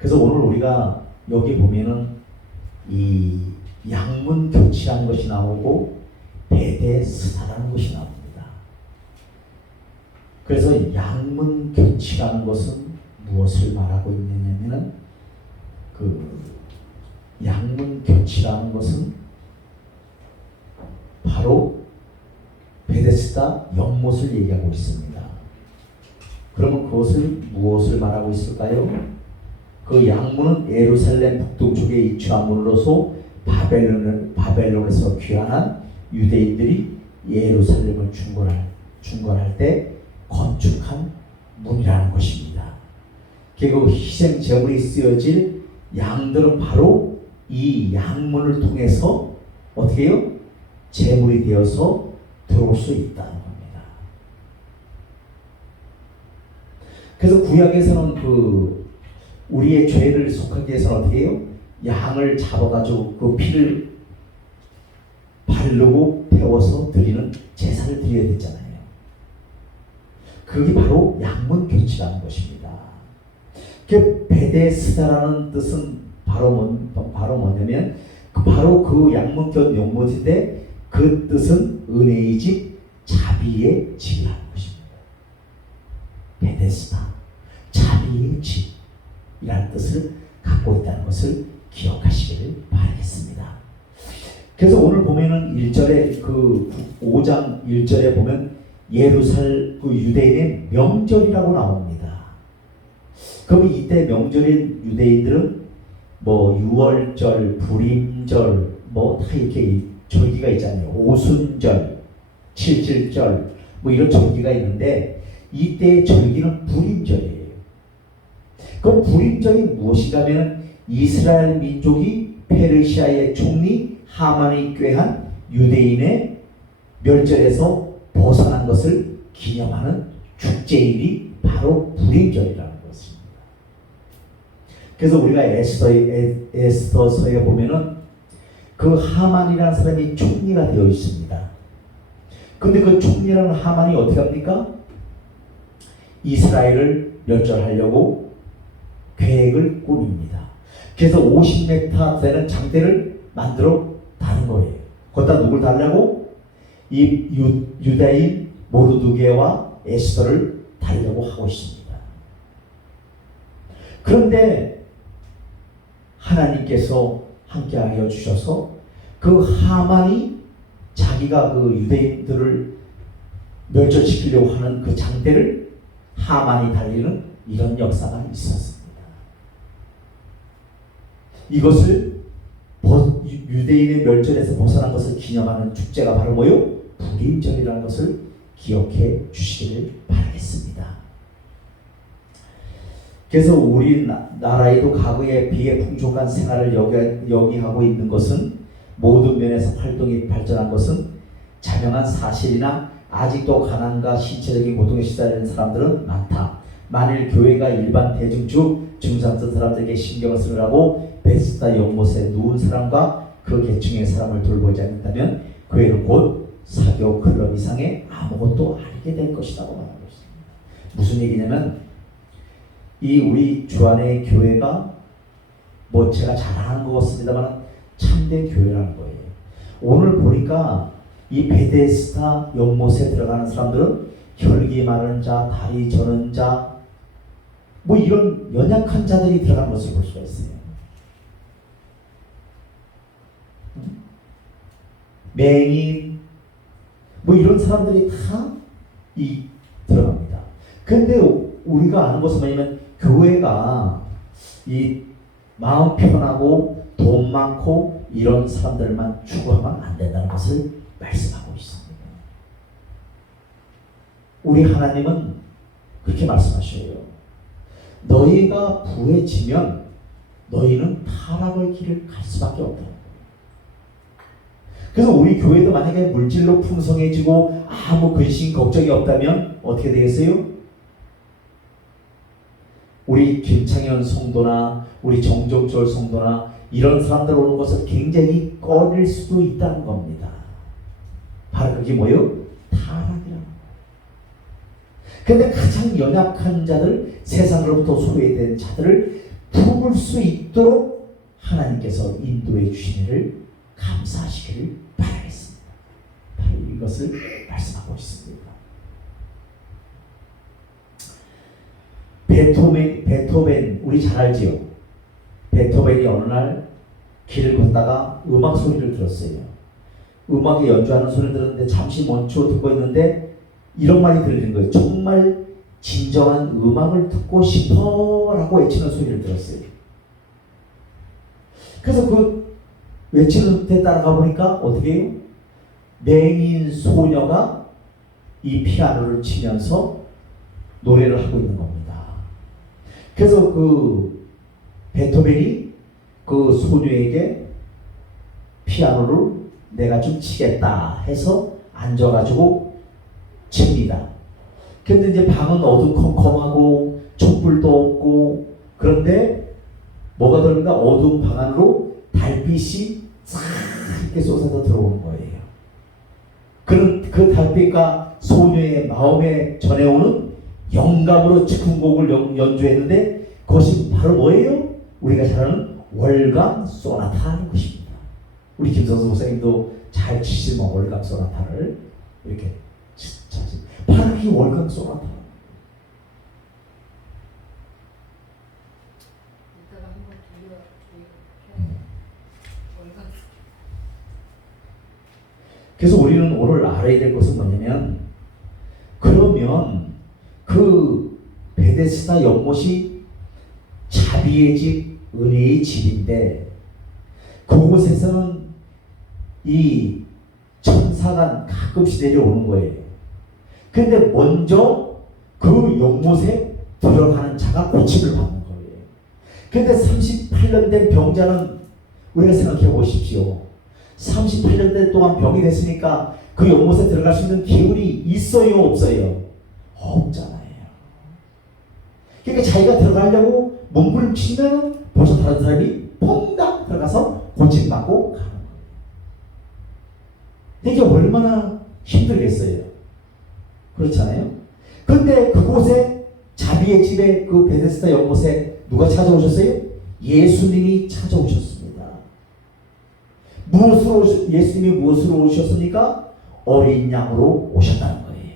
그래서 오늘 우리가 여기 보면은 이 양문 교치라는 것이 나오고 베데스다라는 것이 나옵니다. 그래서 양문 교치라는 것은 무엇을 말하고 있느냐면은 그 양문 교치라는 것은 바로 베데스다 연못을 얘기하고 있습니다. 그러면 그것을 무엇을 말하고 있을까요? 그 양문은 예루살렘 북동쪽에 위치한 문으로서 바벨론에서 귀환한 유대인들이 예루살렘을 중건할 때 건축한 문이라는 것입니다. 그리고 희생 제물이 쓰여질 양들은 바로 이 양문을 통해서 어떻게 해요? 제물이 되어서 들어올 수 있다는 겁니다. 그래서 구약에서는 우리의 죄를 속하기 위해서는 어떻게 해요? 양을 잡아가지고 그 피를 바르고 태워서 드리는 제사를 드려야 되잖아요. 그게 바로 양문 교치라는 것입니다. 그 베데스다라는 뜻은 바로 뭐냐면 바로 그 양문 연못인데 그 뜻은 은혜의 집, 자비의 집이라는 것입니다. 베데스다, 자비의 집이라는 뜻을 갖고 있다는 것을 기억하시기를 바라겠습니다. 그래서 오늘 보면은 1절에 5장 1절에 보면 예루살렘 유대인의 명절이라고 나옵니다. 그러면 이때 명절인 유대인들은 유월절, 불임절 다 이렇게 절기가 있잖아요. 오순절, 칠칠절 이런 절기가 있는데 이때의 절기는 불임절이에요. 그 불임절이 무엇인가면 이스라엘 민족이 페르시아의 총리 하만이 꾀한 유대인의 멸절에서 벗어난 것을 기념하는 축제일이 바로 불임절이라는 것입니다. 그래서 우리가 에스더서에 보면은 그 하만이라는 사람이 총리가 되어 있습니다. 근데 그 총리라는 하만이 어떻게 합니까? 이스라엘을 멸절하려고 계획을 꾸밉니다. 그래서 50m 되는 장대를 만들어 다는 거예요. 거기다 누굴 달라고? 이 유다인 모르드게와 에스더를 달려고 하고 있습니다. 그런데 하나님께서 함께하여 주셔서 그 하만이 자기가 그 유대인들을 멸절시키려고 하는 그 장대를 하만이 달리는 이런 역사가 있었습니다. 이것을 유대인의 멸절에서 벗어난 것을 기념하는 축제가 바로 뭐요? 불임절이라는 것을 기억해 주시기를 바라겠습니다. 그래서 우리나라에도 과거에 비해 풍족한 생활을 여기하고 있는 것은 모든 면에서 활동이 발전한 것은 자명한 사실이나 아직도 가난과 신체적인 고통에 시달리는 사람들은 많다. 만일 교회가 일반 대중주 중산층 사람들에게 신경을 쓰느라고 베데스다 연못에 누운 사람과 그 계층의 사람을 돌보지 않는다면 교회는 곧 사교 클럽 이상의 아무것도 아니게 될 것이라고 말하고 있습니다. 무슨 얘기냐면 우리 주안의 교회가 제가 자랑하는 것 같습니다만 참된 교회라는 거예요. 오늘 보니까 이 베데스다 연못에 들어가는 사람들은 혈기 마른 자, 다리 저는 자, 이런 연약한 자들이 들어간 것을 볼 수가 있어요. 맹인, 이런 사람들이 다 들어갑니다. 그런데 우리가 아는 것은 뭐냐면 교회가 이 마음 편하고 돈 많고 이런 사람들만 추구하면 안 된다는 것을 말씀하고 있습니다. 우리 하나님은 그렇게 말씀하셔요. 너희가 부해지면 너희는 타락의 길을 갈 수밖에 없다. 그래서 우리 교회도 만약에 물질로 풍성해지고 아무 근심 걱정이 없다면 어떻게 되겠어요? 우리 김창현 성도나 우리 정종철 성도나 이런 사람들 오는 것을 굉장히 꺼릴 수도 있다는 겁니다. 바로 그게 뭐예요? 타락이라는 거예요. 그런데 가장 연약한 자들, 세상으로부터 소외된 자들을 품을 수 있도록 하나님께서 인도해 주시기를 감사하시기를 바라겠습니다. 바로 이것을 말씀하고 있습니다. 베토벤 우리 잘 알지요? 베토벤이 어느 날 길을 걷다가 음악 소리를 들었어요. 음악에 연주하는 소리를 들었는데 잠시 멈추어 듣고 있는데 이런 말이 들리는 거예요. 정말 진정한 음악을 듣고 싶어 라고 외치는 소리를 들었어요. 그래서 그 외치는 데 따라가 보니까 어떻게 해요? 맹인 소녀가 이 피아노를 치면서 노래를 하고 있는 겁니다. 그래서 그 베토벤이 그 소녀에게 피아노를 내가 좀 치겠다 해서 앉아가지고 칩니다. 근데 이제 방은 어두컴컴하고 촛불도 없고, 그런데 뭐가 들어오니까 어두운 방 안으로 달빛이 싹 이렇게 쏟아져 들어오는 거예요. 그 달빛과 소녀의 마음에 전해오는 영감으로 즉흥곡을 연주했는데 그것이 바로 뭐예요? 우리가 잘 아는 월감 소나타라는 것입니다. 우리 김성수 목사님도 잘 치시면 월감 소나타를 이렇게 치시. 바로 이 월감 소나타. 이따가 한번 월감. 그래서 우리는 오늘 알아야 될 것은 뭐냐면, 그러면 그 베데스다 연못이 자비의 집, 은혜의 집인데 그곳에서는 이 천사가 가끔씩 내려오는 거예요. 그런데 먼저 그 연못에 들어가는 자가 고침을 받는 거예요. 그런데 38년 된 병자는 우리가 생각해 보십시오. 38년 동안 병이 됐으니까 그 연못에 들어갈 수 있는 기운이 있어요, 없어요? 없잖아요. 그러니까 자기가 들어가려고 몸부림치면 벌써 다른 사람이 퐁당 들어가서 고침받고 가는 거예요. 이게 얼마나 힘들겠어요. 그렇잖아요. 그런데 그곳에 자비의 집에 그 베데스다 연못에 누가 찾아오셨어요? 예수님이 찾아오셨습니다. 예수님이 무엇으로 오셨습니까? 어린 양으로 오셨다는 거예요.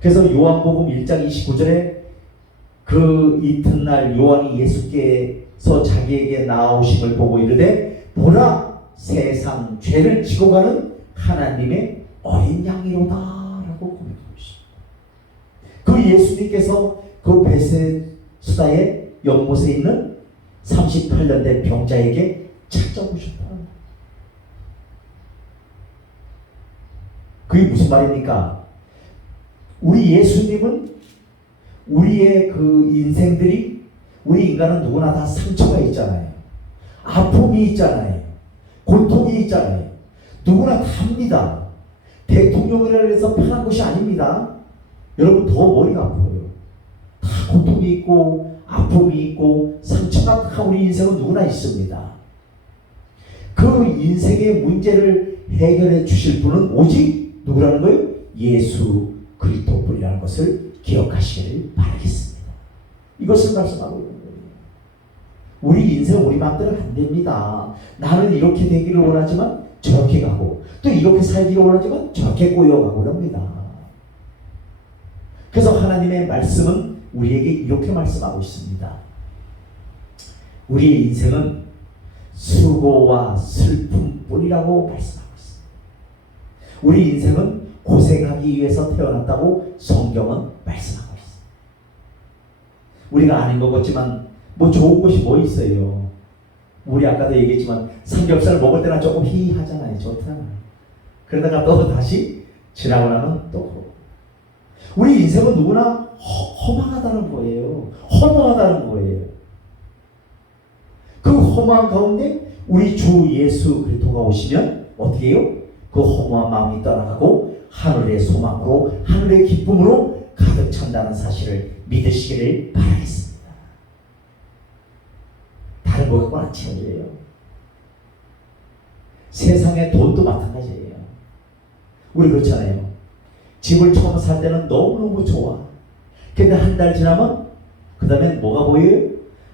그래서 요한복음 1장 29절에 그 이튿날 요한이 예수께서 자기에게 나오심을 보고 이르되 보라 세상 죄를 지고 가는 하나님의 어린 양이로다 라고 고백하고 있습니다. 그 예수님께서 그 베데스다의 연못에 있는 38년 된 병자에게 찾아오셨다. 그게 무슨 말입니까? 우리 예수님은 우리의 그 인생들이, 우리 인간은 누구나 다 상처가 있잖아요. 아픔이 있잖아요. 고통이 있잖아요. 누구나 다 합니다. 대통령이라 해서 편한 것이 아닙니다. 여러분 더 머리가 아파요. 다 고통이 있고 아픔이 있고 상처가 다 우리 인생은 누구나 있습니다. 그 인생의 문제를 해결해 주실 분은 오직 누구라는 거예요? 예수 그리스도뿐이라는 것을 기억하시기를 바라겠습니다. 이것을 말씀하고 있는 거예요. 우리 인생 우리 마음대로 안 됩니다. 나는 이렇게 되기를 원하지만 저렇게 가고, 또 이렇게 살기를 원하지만 저렇게 꼬여가고 합니다. 그래서 하나님의 말씀은 우리에게 이렇게 말씀하고 있습니다. 우리의 인생은 수고와 슬픔뿐이라고 말씀하고 있습니다. 우리 인생은 고생하기 위해서 태어났다고 성경은 말씀하고 있습니다. 우리가 아닌 것 같지만 뭐 좋은 것이 뭐 있어요. 우리 아까도 얘기했지만 삼겹살 먹을 때나 조금 희희하잖아요. 좋다. 그러다가 또 다시 지나고 나면 또 우리 인생은 누구나 허망하다는 거예요. 허무하다는 거예요. 그 허무한 가운데 우리 주 예수 그리스도가 오시면 어떻게 해요? 그 허무한 마음이 떠나가고 하늘의 소망으로, 하늘의 기쁨으로 가득 찬다는 사실을 믿으시기를 바라겠습니다. 다른 거 갖고 안 채워져요. 세상의 돈도 마찬가지예요. 우리 그렇잖아요. 집을 처음 살 때는 너무너무 좋아. 근데 한 달 지나면 그 다음에 뭐가 보여요?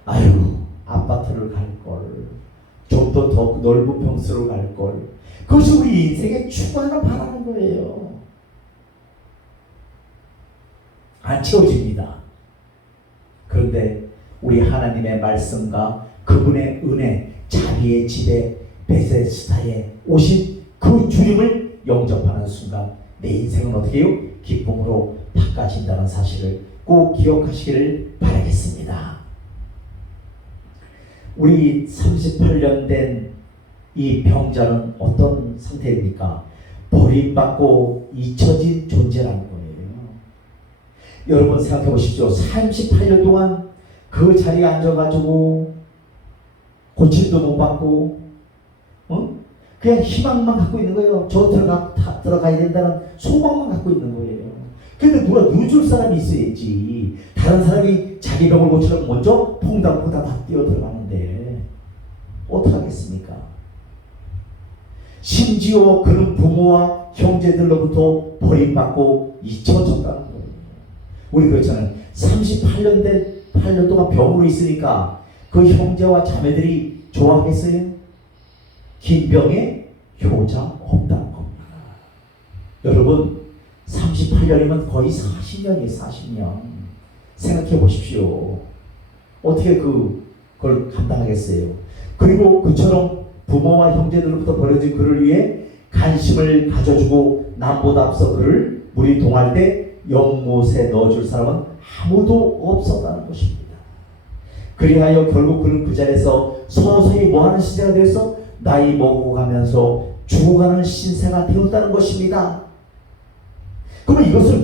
아유, 아파트를 갈 걸, 좀 더 넓은 평수로 갈 걸. 그것이 우리 인생의 추구하는 바라는 거예요. 안 채워집니다. 그런데 우리 하나님의 말씀과 그분의 은혜, 자기의 집에 베세스다에 오신 그 주님을 영접하는 순간 내 인생은 어떻게 해요? 기쁨으로 바꿔진다는 사실을 꼭 기억하시기를 바라겠습니다. 우리 38년 된 이 병자는 어떤 상태입니까? 버림받고 잊혀진 존재라는 거예요. 여러분 생각해 보십시오. 38년 동안 그 자리에 앉아가지고 고침도 못 받고 그냥 희망만 갖고 있는 거예요. 저 들어가야 된다는 소망만 갖고 있는 거예요. 근데 누가 누줄 사람이 있어야지. 다른 사람이 자기 병을 고치려고 먼저 퐁당퐁당 다 뛰어 들어가는데 어떡하겠습니까? 심지어 그는 부모와 형제들로부터 버림받고 잊혀졌다는 거예요. 우리 그렇잖아요. 38년 동안 병으로 있으니까 그 형제와 자매들이 좋아했어요? 긴 병에 효자 없다는 겁니다. 여러분 38년이면 거의 40년이에요. 40년. 생각해 보십시오. 어떻게 그걸 감당하겠어요? 그리고 그처럼 부모와 형제들로부터 버려진 그를 위해 관심을 가져주고 남보다 앞서 그를 물이 동할 때 연못에 넣어줄 사람은 아무도 없었다는 것입니다. 그리하여 결국 그는 그 자리에서 서서히 뭐하는 시대가 되어서 나이 먹고 가면서 죽어가는 신세가 되었다는 것입니다. 그러면 이것을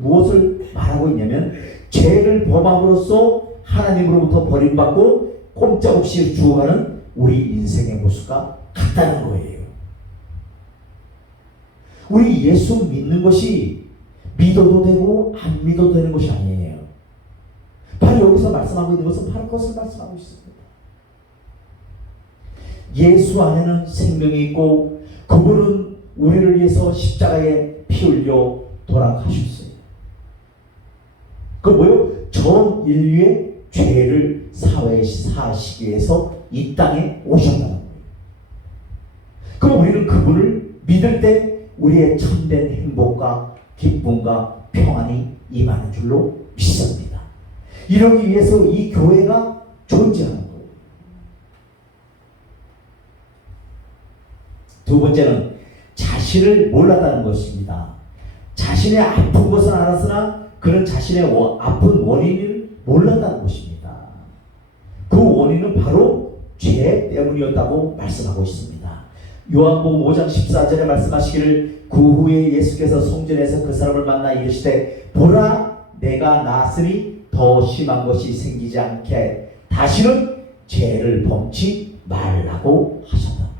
무엇을 말하고 있냐면 죄를 범함으로써 하나님으로부터 버림받고 꼼짝없이 죽어가는 우리 인생의 모습과 같다는 거예요. 우리 예수 믿는 것이 믿어도 되고 안 믿어도 되는 것이 아니에요. 바로 여기서 말씀하고 있는 것은 바로 그것을 말씀하고 있습니다. 예수 안에는 생명이 있고 그분은 우리를 위해서 십자가에 피 흘려 돌아가셨어요. 그 뭐요? 전 인류의 죄를 사하시기 위해서 이 땅에 오셨다는 거예요. 그럼 우리는 그분을 믿을 때 우리의 참된 행복과 기쁨과 평안이 임하는 줄로 믿습니다. 이러기 위해서 이 교회가 존재하는 거예요. 두 번째는 자신을 몰랐다는 것입니다. 자신의 아픈 것은 알았으나 그는 자신의 아픈 원인을 몰랐다는 것입니다. 그 원인은 바로 죄 때문이었다고 말씀하고 있습니다. 요한복음 5장 14절에 말씀하시기를 그 후에 예수께서 성전에서 그 사람을 만나 이르시되 보라 내가 나았으니 더 심한 것이 생기지 않게 다시는 죄를 범치 말라고 하셨다는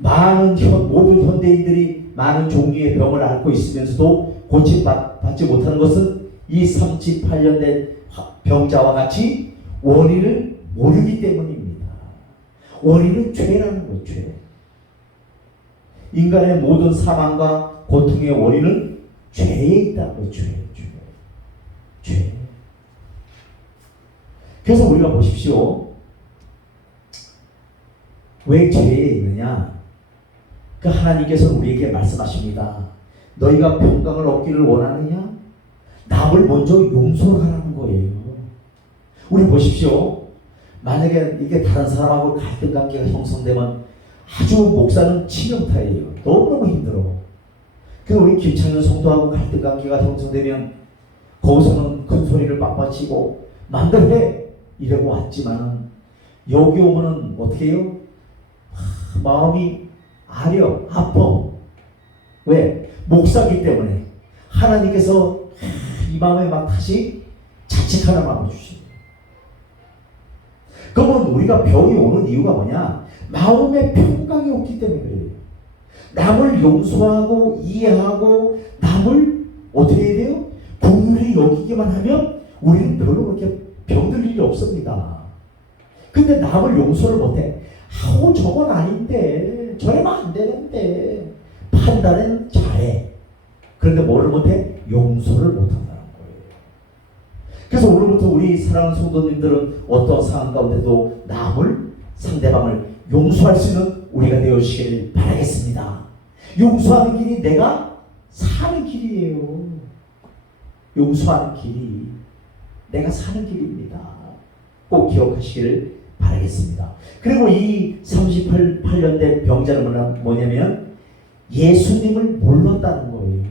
것입니다. 모든 현대인들이 많은 종류의 병을 앓고 있으면서도 고침받지 못하는 것은 이 38년 된 병자와 같이 원인을 모르기 때문입니다. 원인은 죄라는 거예요. 죄. 인간의 모든 사망과 고통의 원인은 죄에 있다는 거예요. 죄. 그래서 우리가 보십시오. 왜 죄에 있느냐? 그 하나님께서 우리에게 말씀하십니다. 너희가 평강을 얻기를 원하느냐? 남을 먼저 용서하라는 거예요. 우리 보십시오. 만약에 이게 다른 사람하고 갈등 관계가 형성되면 아주 목사는 치명타예요. 너무너무 힘들어. 그래서 우리 김창현 성도하고 갈등 관계가 형성되면 거기서는 큰 소리를 빡빡치고 마음대로 해 이러고 왔지만은 여기 오면은 어떻게 해요? 마음이 아려 아파. 왜? 목사기 때문에 하나님께서 이 마음에 막 다시 자칫하는 마음을 주십니다. 그러면 우리가 병이 오는 이유가 뭐냐? 마음의 평강이 없기 때문에 그래요. 남을 용서하고 이해하고 남을 어떻게 해야 돼요? 긍휼히 여기기만 하면 우리는 별로 그렇게 병들 일이 없습니다. 근데 남을 용서를 못해. 아우 저건 아닌데 저러면 안 되는데 판단은 잘해. 그런데 뭐를 못해? 용서를 못한다는 거예요. 그래서 오늘부터 우리 사랑하는 성도님들은 어떤 상황 가운데도 남을, 상대방을 용서할 수 있는 우리가 되어주시길 바라겠습니다. 용서하는 길이 내가 사는 길이에요. 용서하는 길이 내가 사는 길입니다. 꼭 기억하시기를 바라겠습니다. 그리고 이 38년 된 병자는 뭐냐면 예수님을 몰랐다는 거예요.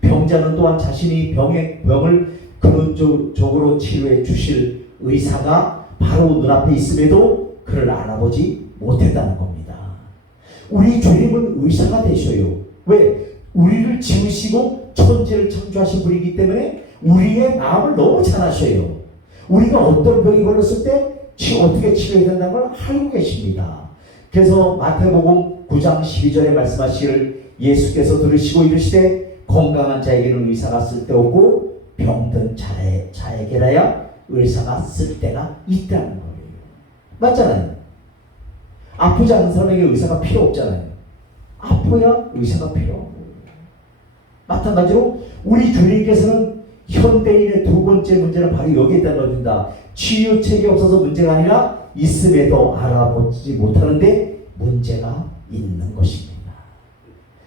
병자는 또한 자신이 병을 근원적으로 치료해 주실 의사가 바로 눈앞에 있음에도 그를 알아보지 못했다는 겁니다. 우리 주님은 의사가 되셔요. 왜? 우리를 지으시고 천지를 창조하신 분이기 때문에 우리의 마음을 너무 잘 아셔요. 우리가 어떤 병이 걸렸을 때 어떻게 치료해야 된다는 걸 알고 계십니다. 그래서 마태복음 9장 12절에 말씀하시기를 예수께서 들으시고 이르시되 건강한 자에게는 의사가 쓸데없고 병든 자에게라야 의사가 쓸 때가 있다는 거예요. 맞잖아요. 아프지 않은 사람에게 의사가 필요 없잖아요. 아파야 의사가 필요한 거예요. 마찬가지로 우리 주님께서는 현대인의 두 번째 문제는 바로 여기에 있다는 겁니다. 치유책이 없어서 문제가 아니라 있음에도 알아보지 못하는데 문제가 있는 것입니다.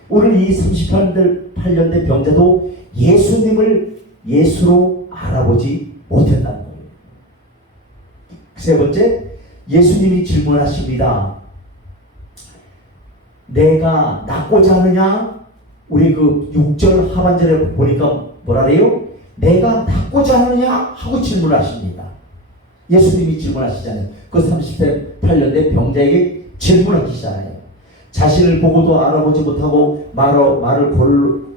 오늘 이 38년 된 병자도 예수님을 예수로 알아보지 못했다는 거예요. 세 번째, 예수님이 질문하십니다. 내가 낫고자 하느냐? 우리 그 6절 하반절에 보니까 뭐라 그래요? 내가 낫고자 하느냐? 하고 질문하십니다. 예수님이 질문하시잖아요. 그 38년 된 병자에게 질문하시잖아요. 자신을 보고도 알아보지 못하고 말을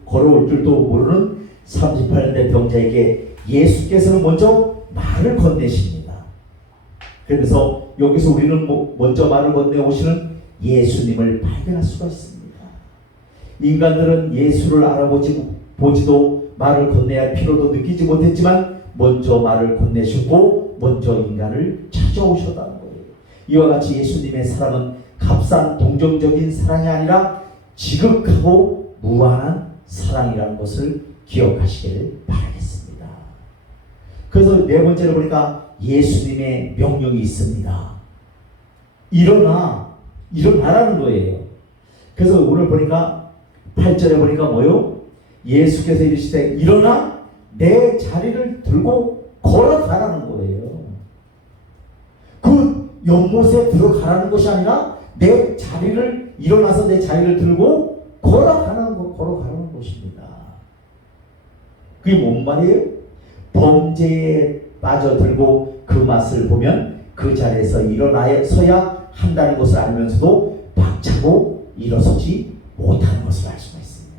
걸어올 줄도 모르는 38년 된 병자에게 예수께서는 먼저 말을 건네십니다. 그래서 여기서 우리는 먼저 말을 건네오시는 예수님을 발견할 수가 있습니다. 인간들은 예수를 보지도 말을 건네야 할 필요도 느끼지 못했지만 먼저 말을 건네시고 먼저 인간을 찾아오셨다는 거예요. 이와 같이 예수님의 사랑은 값싼 동정적인 사랑이 아니라 지극하고 무한한 사랑이라는 것을 기억하시기를 바라겠습니다. 그래서 네 번째로 보니까 예수님의 명령이 있습니다. 일어나라는 거예요. 그래서 오늘 보니까 8절에 보니까 뭐요? 예수께서 이르시되 일어나 내 자리를 들고 걸어가라는 거예요. 그 연못에 들어가라는 것이 아니라 내 자리를 일어나서 내 자리를 들고 걸어가라는 것입니다. 그게 뭔 말이에요? 범죄에 빠져들고 그 맛을 보면 그 자리에서 일어나서야 한다는 것을 알면서도 박차고 일어서지 못하는 것을 알 수가 있습니다.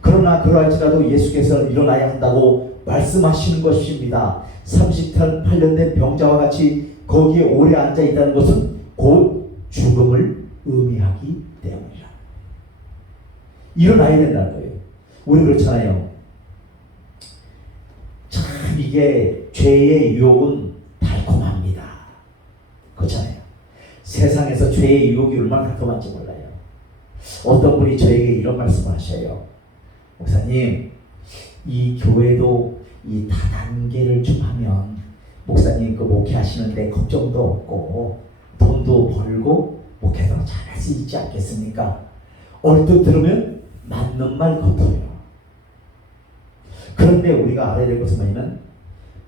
그러나 그러할지라도 예수께서는 일어나야 한다고 말씀하시는 것입니다. 38년 된 병자와 같이 거기에 오래 앉아 있다는 것은 곧 죽음을 의미하기 때문이라. 일어나야 된다는 거예요. 우리 그렇잖아요. 참 이게 죄의 유혹은 달콤합니다. 그렇잖아요. 세상에서 죄의 유혹이 얼마나 달콤한지 몰라요. 어떤 분이 저에게 이런 말씀을 하셔요. 목사님, 이 교회도 이 다단계를 좀 하면 목사님 그 목회하시는데 걱정도 없고 돈도 벌고 목회도 잘할 수 있지 않겠습니까? 얼핏 들으면 맞는 말 같아요. 그런데 우리가 알아야 될 것은 뭐냐면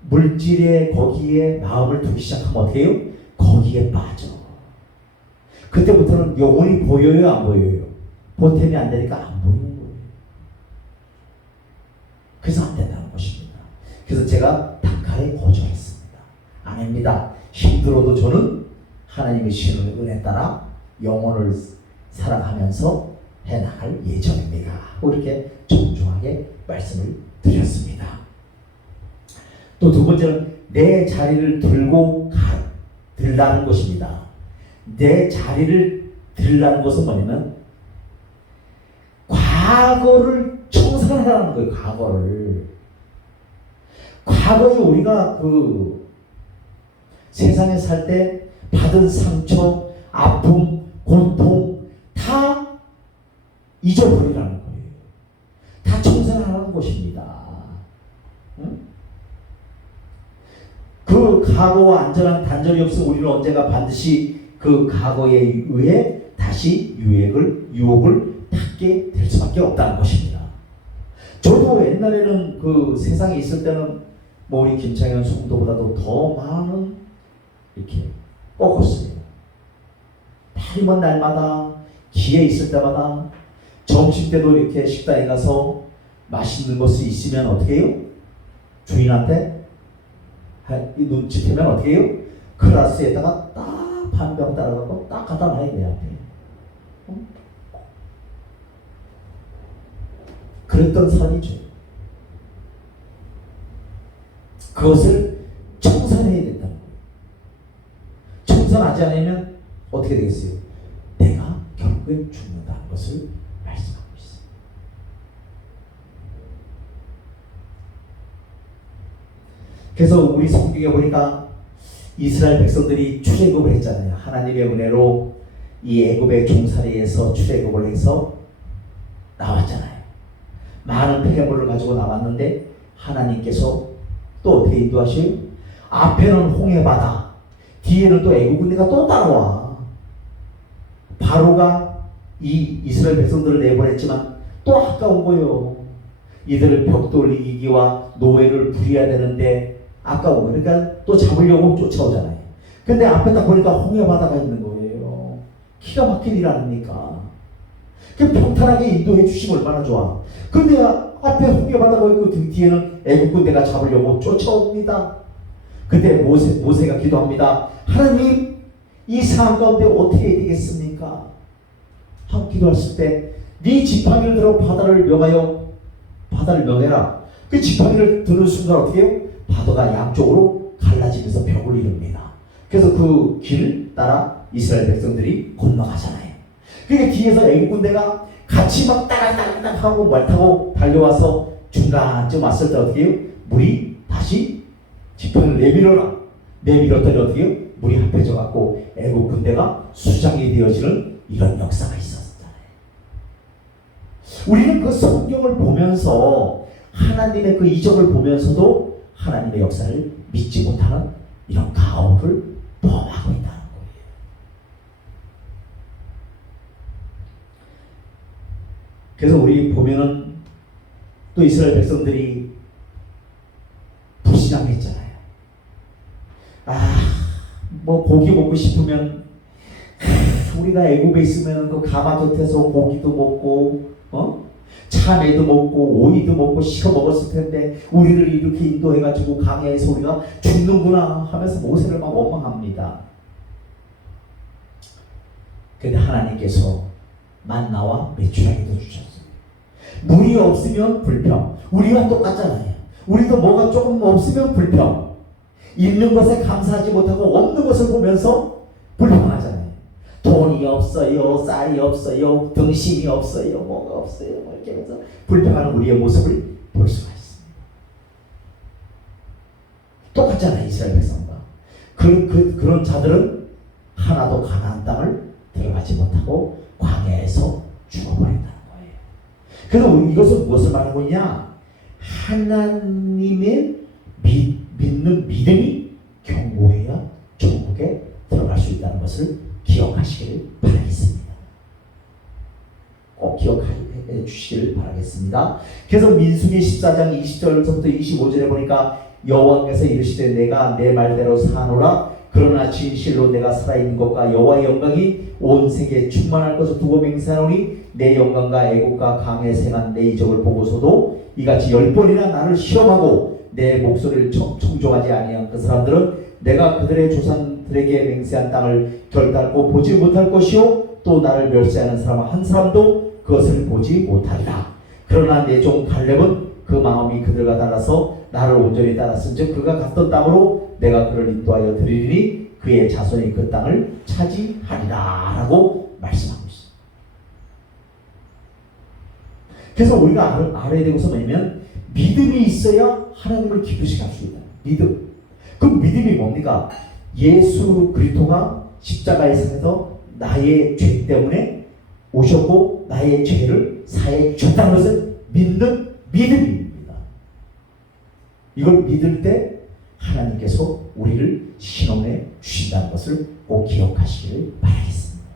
물질에 거기에 마음을 두기 시작하면 어떻게 해요? 거기에 빠져. 그때부터는 영혼이 보여요, 안 보여요? 보탬이 안 되니까 안 보이는 거예요. 그래서 안 된다는 것입니다. 그래서 제가 단칼에 거절했습니다. 아닙니다. 힘들어도 저는 하나님의 신의 은혜 따라 영혼을 사랑하면서 해나갈 예정입니다. 이렇게 정중하게 말씀을 드렸습니다. 또 두 번째는 내 자리를 들라는 것입니다. 내 자리를 들라는 것은 뭐냐면 과거를 청산하라는 거예요. 과거에 우리가 그 세상에 살 때 받은 상처, 아픔, 고통 다 잊어버리라는 거예요. 다 청산하라는 것입니다. 응? 그 과거와 안전한 단절이 없으면 우리는 언젠가 반드시 그 과거에 의해 다시 유혹을 받게 될 수밖에 없다는 것입니다. 저도 옛날에는 그 세상에 있을 때는 뭐 우리 김창현 성도보다도 더 많은 이렇게 꺾었어요. 다리먼 날마다 기회 있을 때마다 점심 때도 이렇게 식당에 가서 맛있는 것이 있으면 어떻게 해요? 주인한테 눈치채면 어떻게 해요? 클라스에다가 딱 반 병 따라가고 딱 갖다 놔야 돼 앞에. 그랬던 사람이죠. 그것을 청산해야 된다는 거예요. 청산하지 않으면 어떻게 되겠어요? 내가 결국에 죽는다는 것을 말씀하고 있어요. 그래서 우리 성경에 보니까 이스라엘 백성들이 출애굽을 했잖아요. 하나님의 은혜로 이 애굽의 종살이에서 출애굽을 해서 나왔잖아요. 많은 폐물을 가지고 나왔는데 하나님께서 또 어떻게 인도하셔요? 앞에는 홍해바다, 뒤에는 또 애굽 군대가 또 따라와. 바로가 이 이스라엘 백성들을 내보냈지만 또 아까운 거예요. 이들을 벽돌 이기기와 노예를 부려야 되는데 아까운 거예요. 그러니까 또 잡으려고 쫓아오잖아요. 근데 앞에 딱 보니까 홍해바다가 있는 거예요. 기가 막힐 일 아닙니까? 그 평탄하게 인도해 주시면 얼마나 좋아. 근데 앞에 홍해바다가 있고 뒤에는 애국 군대가 잡으려고 쫓아옵니다. 그때 모세가 기도합니다. 하나님, 이 상황 가운데 어떻게 해야 되겠습니까? 하고 기도했을 때 네 지팡이를 들어 바다를 명해라. 그 지팡이를 드는 순간 어떻게 해요? 바다가 양쪽으로 갈라지면서 벽을 이룹니다. 그래서 그 길을 따라 이스라엘 백성들이 건너가잖아요. 그게 뒤에서 애국 군대가 같이 막 따닥따닥 하고 말 타고 달려와서 중간쯤 왔을 때 어떻게 해요? 물이 다시 지팡이를 내밀었더니 어떻게 해요? 물이 합해져 갖고 애국 군대가 수장이 되어지는 이런 역사가 있었잖아요. 우리는 그 성경을 보면서 하나님의 그 이적을 보면서도 하나님의 역사를 믿지 못하는 이런 가오를 범하고 있다는 거예요. 그래서 우리 보면은 또 이스라엘 백성들이 불신앙했잖아요. 뭐 고기 먹고 싶으면 우리가 애굽에 있으면 그 가마솥에서 고기도 먹고 참외도 먹고 오이도 먹고 시켜 먹었을 텐데 우리를 이렇게 인도해가지고 강야에서 우리가 죽는구나 하면서 모세를 막 원망합니다. 근데 하나님께서 만나와 메추라기도 주셨어요. 물이 없으면 불평. 우리와 똑같잖아요. 우리도 뭐가 조금 없으면 불평. 있는 것에 감사하지 못하고 없는 것을 보면서 불평하잖아요. 돈이 없어요, 쌀이 없어요, 등심이 없어요, 뭐가 없어요, 뭐 이렇게 하면서 불평하는 우리의 모습을 볼 수가 있습니다. 똑같잖아요, 이스라엘 백성과. 그런 자들은 하나도 가나안 땅을 들어가지 못하고 광야에서 죽어버린다는 거예요. 그래서 이것은 무엇을 말하고 있냐? 하나님의 믿는 믿음이 견고해야 천국에 들어갈 수 있다는 것을 기억하시길 바라겠습니다. 꼭 기억해 주시길 바라겠습니다. 그래서 민수기 14장 20절부터 25절에 보니까 여호와께서 이르시되 내가 내 말대로 사노라. 그러나 진실로 내가 살아있는 것과 여호와의 영광이 온 세계에 충만할 것을 두고 맹세하노니 내 영광과 애국과 강에 생한 내 이적을 보고서도 이같이 10번이나 나를 시험하고 내 목소리를 청종하지 아니한 그 사람들은 내가 그들의 조상들에게 맹세한 땅을 결단코 보지 못할 것이요 또 나를 멸시하는 사람 한 사람도 그것을 보지 못하리라. 그러나 내 종 갈렙은 그 마음이 그들과 달라서 나를 온전히 따랐은즉 그가 갔던 땅으로 내가 그를 인도하여 드리리니 그의 자손이 그 땅을 차지하리라 라고 말씀하고 있습니다. 그래서 우리가 알아야 되는 것은 뭐냐면 믿음이 있어야 하나님을 기쁘시게 할 수 있다. 믿음. 그 믿음이 뭡니까? 예수 그리스도가 십자가에 서서 나의 죄 때문에 오셨고 나의 죄를 사해 주셨다는 것을 믿는 믿음입니다. 이걸 믿을 때 하나님께서 우리를 신원해 주신다는 것을 꼭 기억하시기를 바라겠습니다.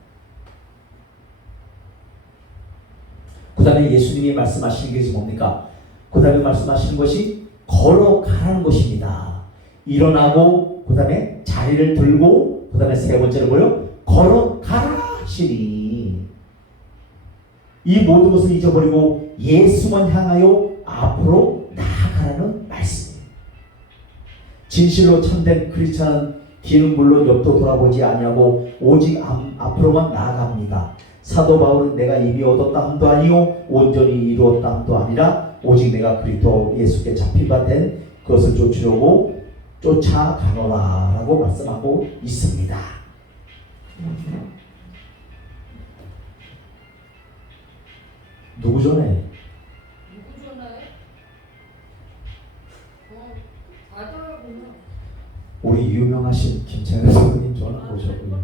그 다음에 예수님이 말씀하시는 것이 뭡니까? 그 다음에 말씀하시는 것이 걸어가라는 것입니다. 일어나고 그 다음에 자리를 들고 그 다음에 세 번째로 뭐요? 걸어가라 하시니 이 모든 것을 잊어버리고 예수만 향하여 앞으로 나아가라는 말씀이에요. 진실로 참된 크리스찬은 뒤는 물론 옆도 돌아보지 아니하고 오직 앞으로만 나아갑니다. 사도 바울은 내가 이미 얻었다 함도 아니요 온전히 이루었다 함도 아니라 오직 내가 그리스도 예수께 잡힌 바 된 그것을 쫓으려고 쫓아가노라 라고 말씀하고 있습니다. 누구 전에? 누구 전화해? 아들하구나. 우리 유명하신 김창현 선생님 전화 오셨군요.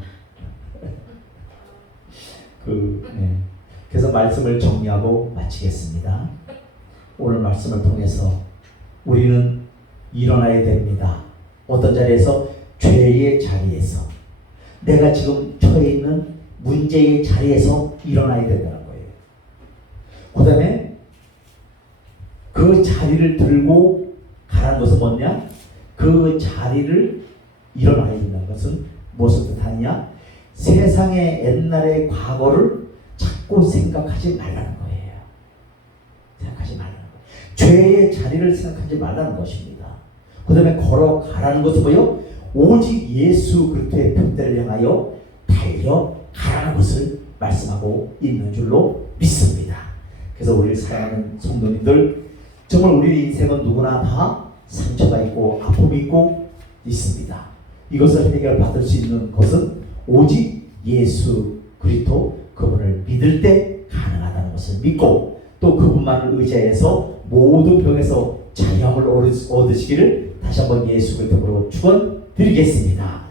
그래서 말씀을 정리하고 마치겠습니다. 오늘 말씀을 통해서 우리는 일어나야 됩니다. 어떤 자리에서? 죄의 자리에서. 내가 지금 처해 있는 문제의 자리에서 일어나야 된다는 거예요. 그 다음에 그 자리를 들고 가라는 것은 뭐냐? 그 자리를 일어나야 된다는 것은 무엇을 뜻하느냐? 세상의 옛날의 과거를 자꾸 생각하지 말라는 거예요. 생각하지 말라는 거예요. 죄의 자리를 생각하지 말라는 것입니다. 그 다음에 걸어가라는 것은 뭐예요? 오직 예수 그리스도의 편대를 향하여 달려가라는 것을 말씀하고 있는 줄로 믿습니다. 그래서 우리를 사랑하는 성도님들, 정말 우리 인생은 누구나 다 상처가 있고 아픔이 있고 있습니다. 이것을 해결받을 수 있는 것은 오직 예수 그리스도 그분을 믿을 때 가능하다는 것을 믿고 또 그분만을 의지해서 모든 병에서 자유함을 얻으시기를 다시 한번 예수 그리스도로 축원드리겠습니다.